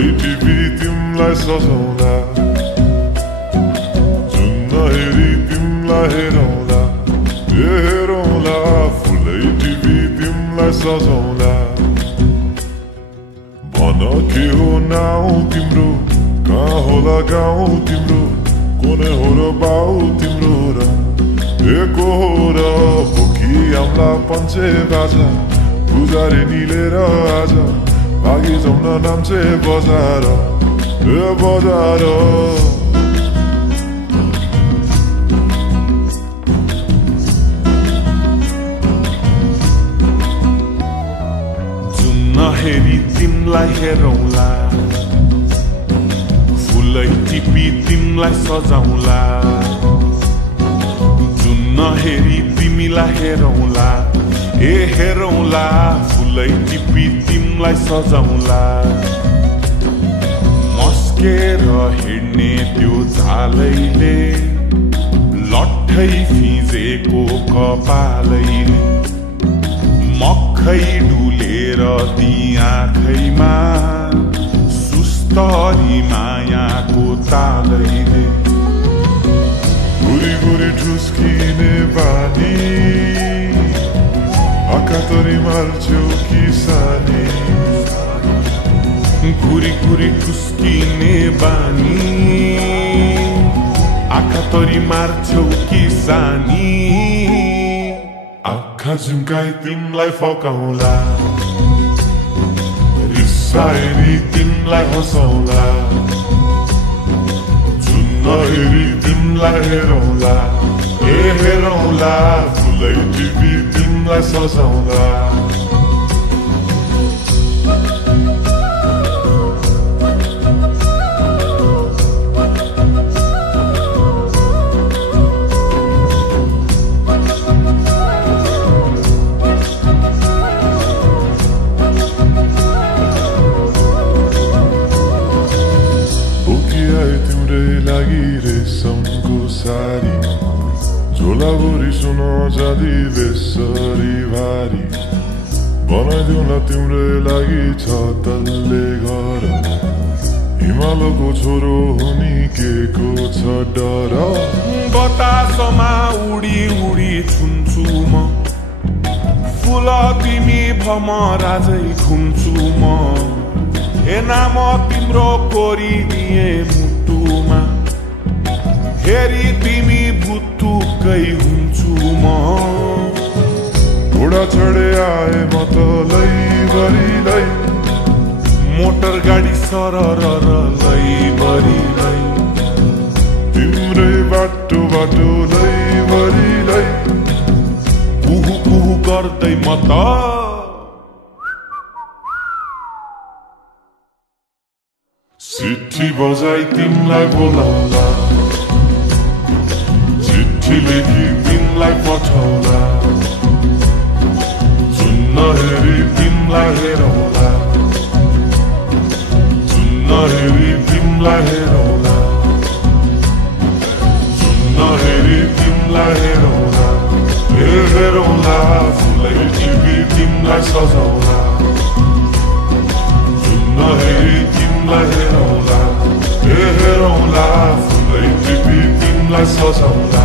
फुलै टिपी तिमलाई सजाउँला, जुन नहेरी तिमलाई हेरौँला, हेरौँला, फुलै टिपी तिमलाई सजाउँला। भन के हो नाउँ तिम्रो, कहाँ होला गाउँ तिम्रो, कुनै हो र बाउ तिम्रो र एको हो र भोकी आम्ला पञ्चे बाजा, पुजारी निलेर आज भागी जाउँ न नाम्चे बजार, बजार। जुन नहेरी तिमलाई हेरौँला, फुलै टिपी तिमलाई सजाउँला, जुन नहेरी तिमीलाई हेरौँला, ए हेरौँला, फुलै टिपी तिमलाई सजाउँला। मस्केर हिँड्ने त्यो झालैले, लट्ठै फिजेको कपालैले, मक्खै डुलेर ती आँखैमा, सुस्तरी मायाको तालैले, गुरी गुरी ठुस्किने बानी, आकातरी मार्छौ कि सानी, गुरी गुरी ठुस्किने बानी, आकातरी मार्छौ कि सानी। आँखा झुम्काई तिमलाई फकाउँला, रिसाएरी तिमलाई हँसाउँला, जुन नहेरी तिमलाई हेरौँला, ए हेरौँला, फुलै टिपी तिमलाई सजाउँला। तिम्रै लागि रेशमको सारी, झोलाभरि सुन जाँदी बेसरी भारी, बनाइदिउँला तिम्रै लागि छ तल्ले घर, हिमालको छोरो हुनी के को छ डर। बतासमा उडी उडी छुन्छु म, फुल तिमी भमराजै घुम्छु म, ए नाम तिम्रो कोरिदिए मुटुमा, हेरी तिमी भुतुकै हुन्छु म। घोडा चढे आए म तलै बरिलै, मोटर गाडी सरर लै बरिलै, तिम्रै बाटो बाटो लै बरिलै, कुहु कुहु गर्दै म त चिट्ठी बजाई तिमलाई बोलाउँला, चिट्ठी लेखी तिमलाई पठाउँला, जुन नहेरी तिमलाई हेरौँला, जुन नहेरी तिमलाई हेरौँला, जुन नहेरी तिमलाई हेरौँला, ए हेरौँला, फुलै टिपी तिमलाई सजाउँला, जुन नहेरी तिमलाई हेरौँला, ए हेरौँला, फुलै टिपी तिमलाई सजाउँला।